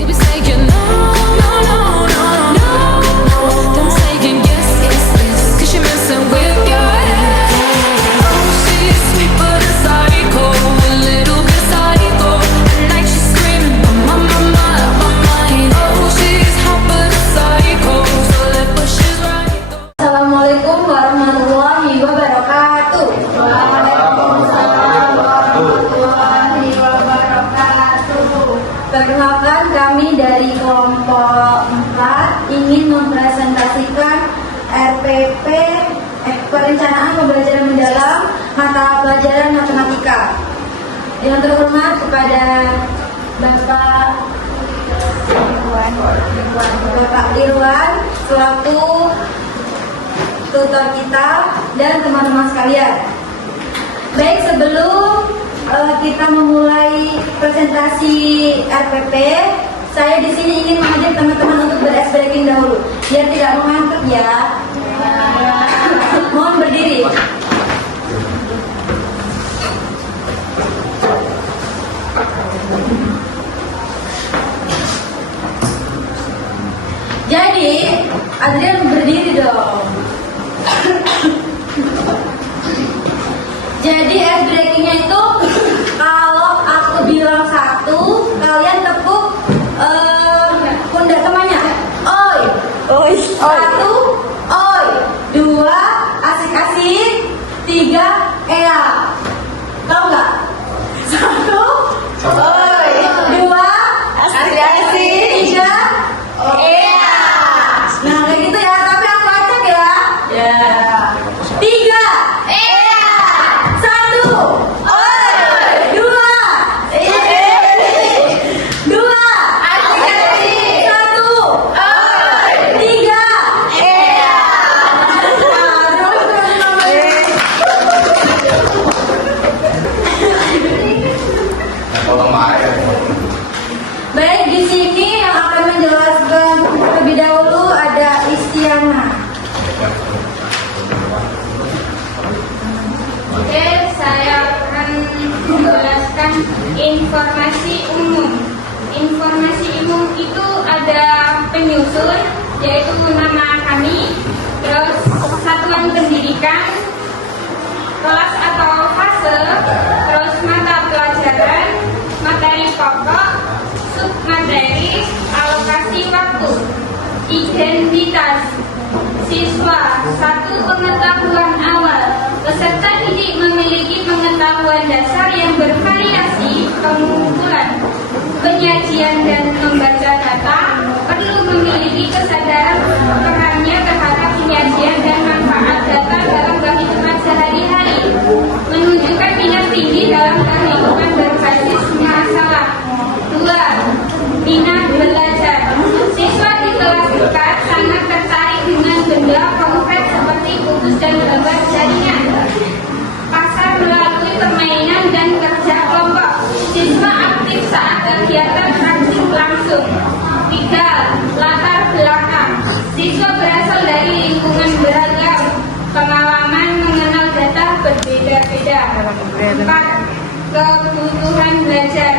You be saying no, no, no, no, no, no. Then saying yes, yes, yes. 'Cause you're messing with your head. Oh, she's sweet but a psycho, a little bit psycho. At night she's screaming, my, my, my, my mind. Oh, she's hot but a psycho, so left but she's right. Assalamualaikum warahmatullahi wabarakatuh. Waalaikumsalam warahmatullahi wabarakatuh. Perkenalkan, kami dari kelompok 4 ingin mempresentasikan RPP Perencanaan Pembelajaran Mendalam mata pelajaran matematika. Yang terhormat kepada Bapak Irwan selaku tutor kita dan teman-teman sekalian. Baik, sebelum kita memulai presentasi RPP, saya di sini ingin mengajak teman-teman untuk ber-ice breaking dahulu, biar tidak mengantuk ya. Mohon berdiri. Jadi, Adrian berdiri dong. Jadi ice breakingnya itu kalau aku bilang 1, kalian tepuk pundak temannya. Oi, oi. 1, oi. 2, asik-asik. 3, ea. Tahu nggak? 1, oi. 2, asik-asik. 3, ea. Nah kayak gitu ya, tapi aku acak ya. Ya. 3, ea. 1, oi. 2, asik-asik. 2, asik-asik. 1, oi. 3, ea. Baik, di sini yang akan menjelaskan terlebih dahulu ada Istiana. Oke, saya akan menjelaskan informasi umum. Informasi umum itu ada penyusun, yaitu nama kami, terus satuan pendidikan, kelas atau fase, terus mata pelajaran, materi pokok, submateri, alokasi waktu, identitas siswa, 1 pengetahuan awal. Peserta didik memiliki pengetahuan dasar yang bervariasi, pengumpulan, penyajian dan membaca data, perlu memiliki kesadaran perannya terhadap penyajian dan manfaat data dalam kehidupan sehari-hari, menunjukkan minat tinggi dalam kehidupan berbasis masalah. 2. Minat belajar. Siswa di kelas 4 sangat tertarik dengan benda konkret seperti kubus dan gambar jaringan. Pasar melalui permainan dan kerja kelompok. Siswa aktif saat kegiatan praktik langsung. 3. Latar belakang. Siswa berasal dari lingkungan beragam. Pengalaman mengenal data berbeda-beda. 4. Kebutuhan belajar.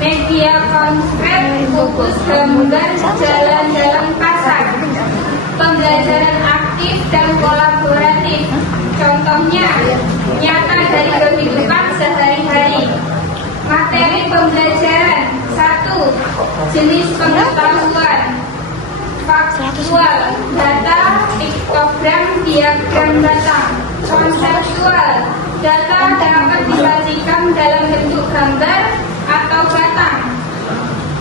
Media konkret, fokus gambar, jalan-jalan pasar. Pembelajaran aktif dan kolaboratif. Contohnya, nyata dari kehidupan sehari-hari. Materi pembelajaran. 1. Jenis pengetahuan. Faktual, data, piktogram, diagram batang. Konseptual, data dapat disajikan dalam bentuk gambar atau batang.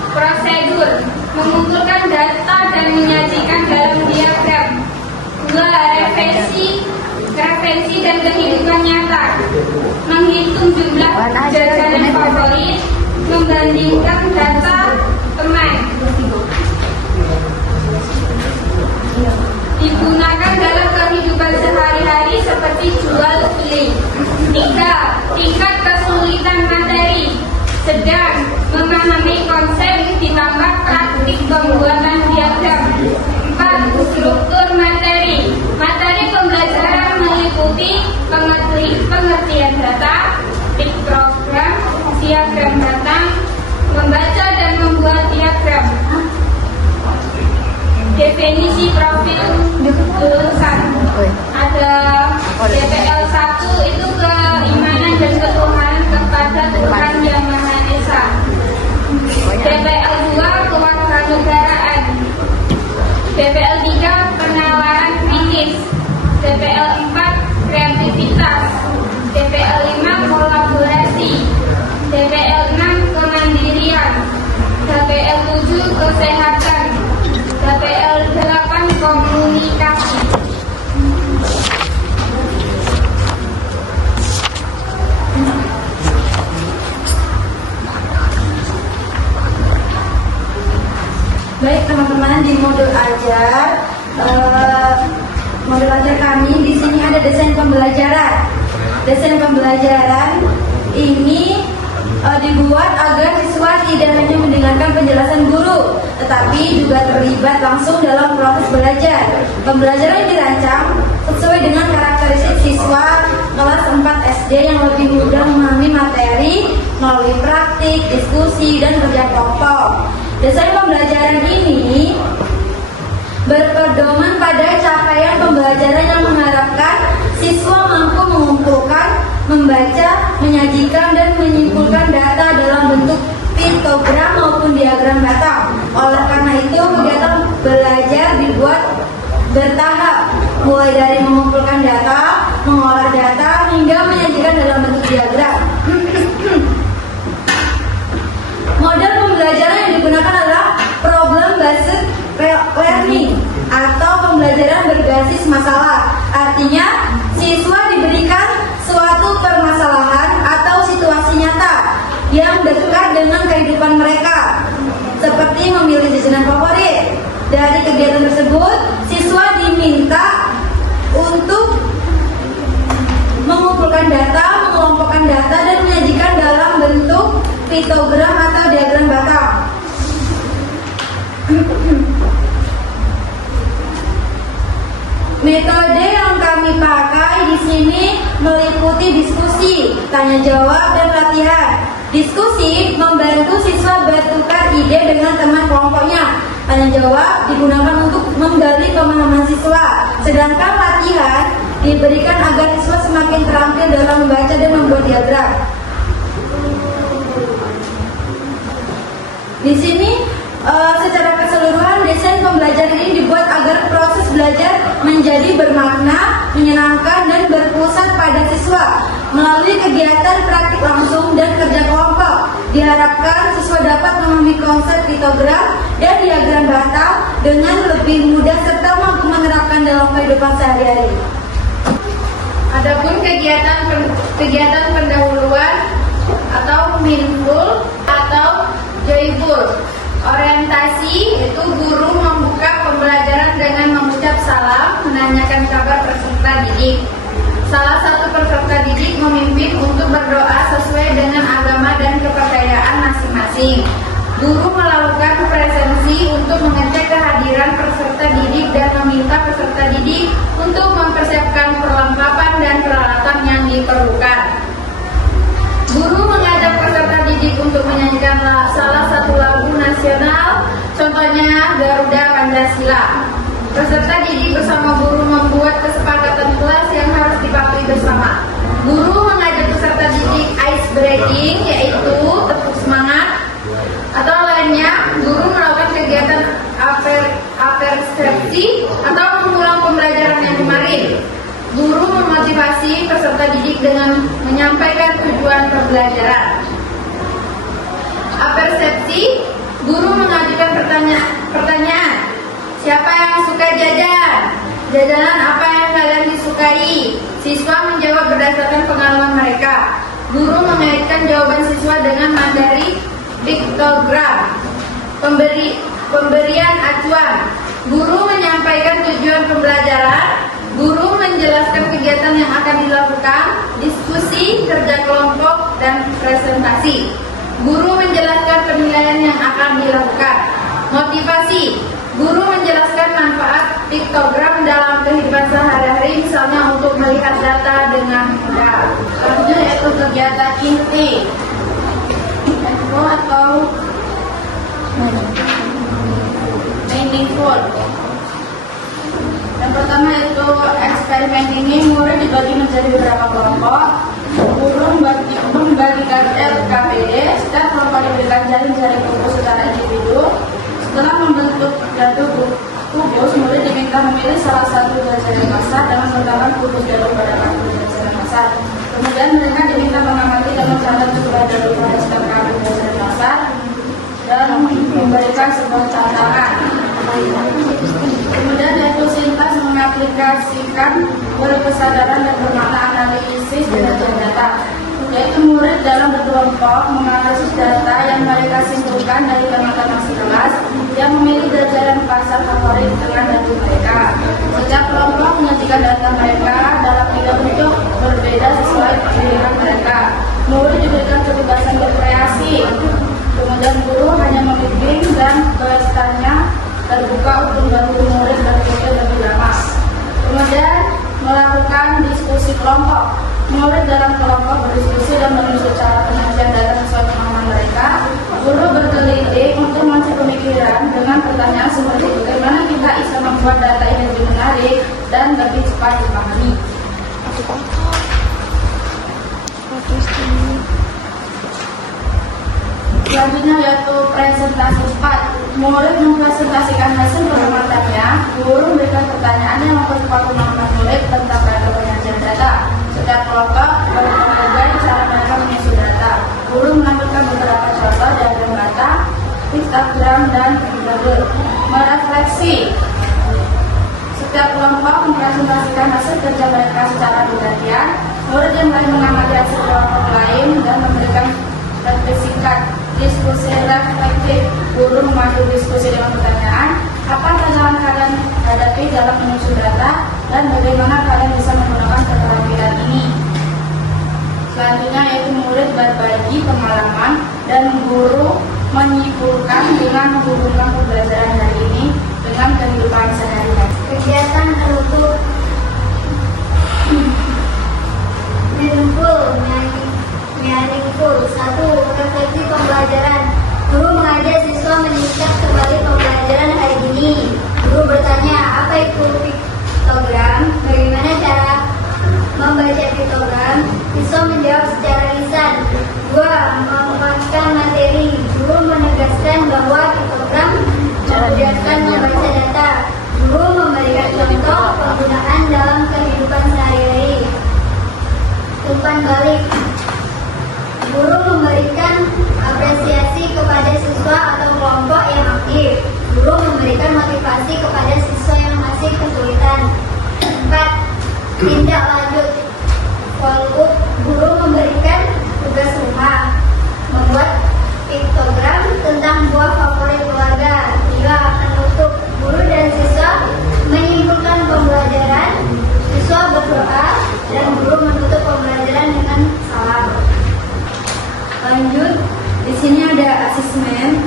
Prosedur, mengumpulkan data dan menyajikan dalam diagram. 2. Referensi dan kehidupan nyata. Menghitung jumlah jajanan favorit, membandingkan data teman. Digunakan dalam kehidupan sehari-hari seperti jual beli. 3. Tingkat kesulitan materi. Sedang, memahami konsep ditambah praktik pembuatan diagram. 4. Struktur materi. Materi pembelajaran meliputi pengertian data, piktogram, diagram batang, membaca dan membuat kesehatan. TPL 8 komunikasi. Baik teman-teman, di modul ajar kami di sini ada desain pembelajaran. Desain pembelajaran ini dibuat agar siswa tidak hanya mendengarkan penjelasan guru, tetapi juga terlibat langsung dalam proses belajar. Pembelajaran dirancang sesuai dengan karakteristik siswa kelas 4 SD yang lebih mudah memahami materi melalui praktik, diskusi, dan kerja kelompok. Desain pembelajaran ini berpedoman pada capaian pembelajaran yang mengharapkan siswa mampu mengumpulkan, membaca, menyajikan, dan menyimpulkan data dalam bentuk piktogram maupun diagram data. Oleh karena itu, kegiatan belajar dibuat bertahap, mulai dari mengumpulkan data, mengolah data, hingga menyajikan dalam bentuk diagram. Model pembelajaran yang digunakan adalah problem based learning atau pembelajaran berbasis masalah. Artinya, siswa diberikan suatu permasalahan atau situasi nyata yang dekat dengan kehidupan mereka, seperti memilih jajanan favorit. Dari kegiatan tersebut, siswa diminta untuk mengumpulkan data, mengelompokkan data, dan menyajikan dalam bentuk piktogram atau diagram batang. Metode yang kami pakai di sini meliputi diskusi, tanya jawab, dan latihan. Diskusi membantu siswa bertukar ide dengan teman kelompoknya. Tanya jawab digunakan untuk menggali pemahaman siswa. Sedangkan latihan diberikan agar siswa semakin terampil dalam membaca dan membuat diagram. Di sini secara keseluruhan desain pembelajaran ini dibuat agar proses belajar menjadi bermakna, menyenangkan, dan berpusat pada siswa. Melalui kegiatan praktik langsung dan kerja kelompok, diharapkan siswa dapat memahami konsep piktogram dan diagram batang dengan lebih mudah serta mampu menerapkan dalam kehidupan sehari-hari. Adapun kegiatan pendahuluan atau mindful atau joyful. Orientasi itu guru membuka pembelajaran dengan mengucap salam, menanyakan kabar peserta didik. Salah satu peserta didik memimpin untuk berdoa sesuai dengan agama dan kepercayaan masing-masing. Guru melakukan presensi untuk mengecek kehadiran peserta didik dan meminta peserta didik untuk mempersiapkan perlengkapan dan peralatan yang diperlukan. Guru mengajak peserta didik untuk menyanyikan salah satu lagu nasional, contohnya Garuda Pancasila. Peserta didik bersama guru membuat kesepakatan kelas yang harus dipatuhi bersama. Guru mengajak peserta didik ice breaking, yaitu tepuk semangat, atau lainnya guru melakukan kegiatan apersepsi atau mengulang pembelajaran yang kemarin. Guru memotivasi peserta didik dengan menyampaikan tujuan pembelajaran. Apersepsi, guru mengajukan pertanyaan. Siapa yang suka jajan? Jajanan apa yang kalian disukai? Siswa menjawab berdasarkan pengalaman mereka. Guru mengaitkan jawaban siswa dengan materi piktogram. Pemberian acuan. Guru menyampaikan tujuan pembelajaran. Guru menjelaskan kegiatan yang akan dilakukan, diskusi, kerja kelompok, dan presentasi. Guru menjelaskan penilaian yang akan dilakukan. Motivasi. Guru menjelaskan manfaat piktogram dalam kehidupan sehari-hari, misalnya untuk melihat data dengan mudah. Selanjutnya yaitu kegiatan inti atau meaningful. Yang pertama itu eksperimen ini murid dibagi menjadi beberapa kelompok. Guru membagikan RKPD, setiap kelompok diberikan jaring-jaring kubus secara individu. Setelah membentuk dadu kubus, murid diminta memilih salah satu jaring massa dan mengembangkan kubus dadu pada kartu jaring massa. Kemudian mereka diminta mengamati dan mencatat jumlah dadu pada setiap kartu jaring massa dan memberikan sebuah tantangan. Kemudian yaitu sintas mengaplikasikan berkesadaran dan bermakna analisis belajar data, yaitu murid dalam berkelompok menganalisis data yang mereka simpulkan dari teman-teman sekelas yang memilih jajaran pasar favorit dengan data mereka. Setiap kelompok menyajikan data mereka dalam 3 bentuk berbeda sesuai pilihan mereka. Murid diberikan kebebasan berkreasi. Kemudian guru hanya membimbing dan bertanya terbuka untuk membantu murid berpikir lebih lama. Kemudian melakukan diskusi kelompok. Murid dalam kelompok berdiskusi dan menulis cara penyajian data sesuai pemahaman mereka. Guru berteliti untuk mencari pemikiran dengan pertanyaan seperti bagaimana kita bisa membuat data ini lebih menarik dan lebih cepat dipahami. Selanjutnya yaitu presentasi 4. Murid mempresentasikan hasil pengamatannya. Guru memberikan pertanyaan yang mempercepat pemahaman murid tentang ragam penyajian data. Setiap kelompok berbagai cara mereka menyusun data. Guru menampilkan beberapa contoh diagram data, histogram, dan tabel. Merefleksi. Setiap kelompok mempresentasikan hasil kerja mereka secara bergantian. Murid yang lain mengamati hasil kelompok lain dan memberikan refleksi singkat. Diskusi reflektif. Guru memandu diskusi dengan pertanyaan, apa tantangan kalian hadapi dalam menyusun data dan bagaimana kalian bisa menggunakan keterampilan ini. Selanjutnya yaitu murid berbagi pengalaman dan guru menyimpulkan dengan menghubungkan pembelajaran hari ini dengan kehidupan sehari-hari. Kegiatan untuk meaningful. 1. Refleksi pembelajaran. Guru mengajak siswa menyingkat kembali pembelajaran hari ini. Guru bertanya, apa itu piktogram? Bagaimana cara membaca piktogram? Siswa menjawab secara lisan. 2. Memuaskan materi. Guru menegaskan bahwa piktogram memudahkan membaca data. Guru memberikan contoh penggunaan dalam kehidupan sehari-hari. Umpan balik. Guru memberikan apresiasi kepada siswa atau kelompok yang aktif. Guru memberikan motivasi kepada siswa yang masih kesulitan. 4. Tindak lanjut follow-up. Guru memberikan tugas rumah, membuat piktogram tentang buah favorit keluarga. 3. Penutup. Guru dan siswa menyimpulkan pembelajaran. Siswa berdoa dan guru menutup pembelajaran dengan salam. Lanjut, di sini ada asesmen.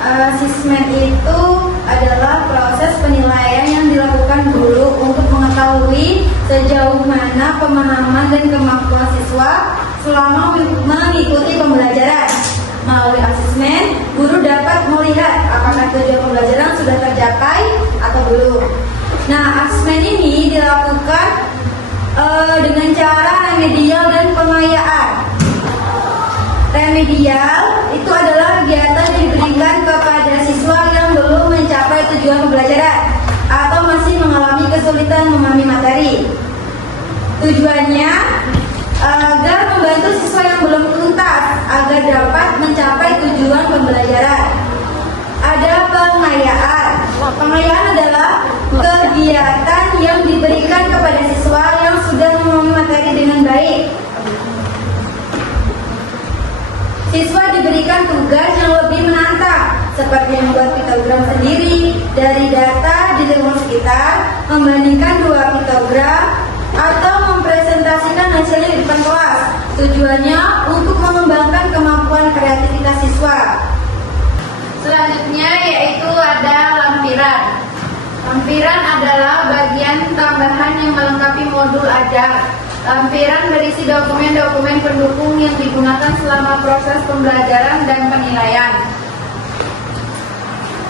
Asesmen itu adalah proses penilaian yang dilakukan guru untuk mengetahui sejauh mana pemahaman dan kemampuan siswa selama mengikuti pembelajaran. Melalui asesmen, guru dapat melihat apakah tujuan pembelajaran sudah tercapai atau belum. Nah, asesmen ini dilakukan dengan cara remedial dan pengayaan. Remedial itu adalah kegiatan yang diberikan kepada siswa yang belum mencapai tujuan pembelajaran atau masih mengalami kesulitan memahami materi. Tujuannya agar membantu siswa yang belum tuntas agar dapat mencapai tujuan pembelajaran. Ada pengayaan. Pengayaan adalah kegiatan yang diberikan kepada siswa yang sudah memahami materi dengan baik. Siswa diberikan tugas yang lebih menantang, seperti membuat piktogram sendiri dari data di lingkungan sekitar, membandingkan 2 piktogram, atau mempresentasikan hasilnya di depan kelas. Tujuannya untuk mengembangkan kemampuan kreativitas siswa. Selanjutnya yaitu ada lampiran. Lampiran adalah bagian tambahan yang melengkapi modul ajar. Lampiran berisi dokumen-dokumen pendukung yang digunakan selama proses pembelajaran dan penilaian.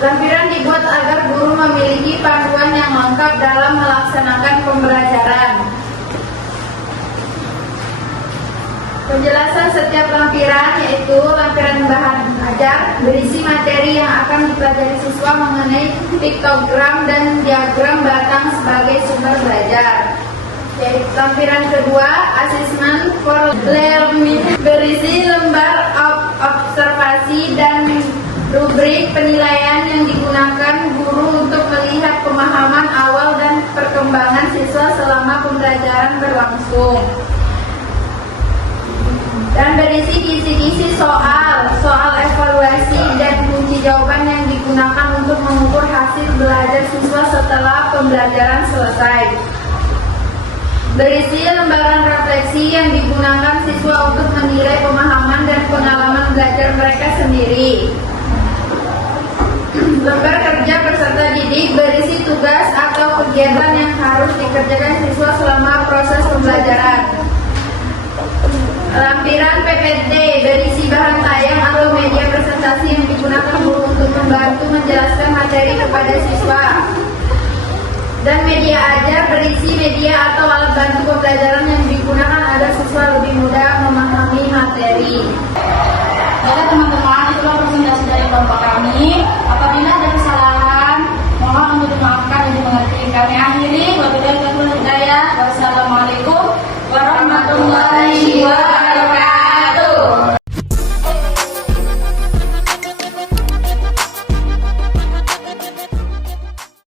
Lampiran dibuat agar guru memiliki panduan yang lengkap dalam melaksanakan pembelajaran. Penjelasan setiap lampiran yaitu lampiran bahan ajar berisi materi yang akan dipelajari siswa mengenai piktogram dan diagram batang sebagai sumber belajar. Lampiran kedua, assessment for learning, berisi lembar observasi dan Rubrik penilaian yang digunakan guru untuk melihat pemahaman awal dan perkembangan siswa selama pembelajaran berlangsung. Dan berisi kisi-kisi soal evaluasi dan kunci jawaban yang digunakan untuk mengukur hasil belajar siswa setelah pembelajaran selesai. Berisi lembaran refleksi yang digunakan siswa untuk menilai pemahaman dan pengalaman belajar mereka sendiri. Lembar kerja peserta didik berisi tugas atau kegiatan yang harus dikerjakan siswa selama proses pembelajaran. Lampiran PPT berisi bahan tayang atau media presentasi yang digunakan guru untuk membantu menjelaskan materi kepada siswa. Dan media ajar berisi media atau alat bantu pembelajaran yang digunakan agar siswa lebih mudah memahami materi.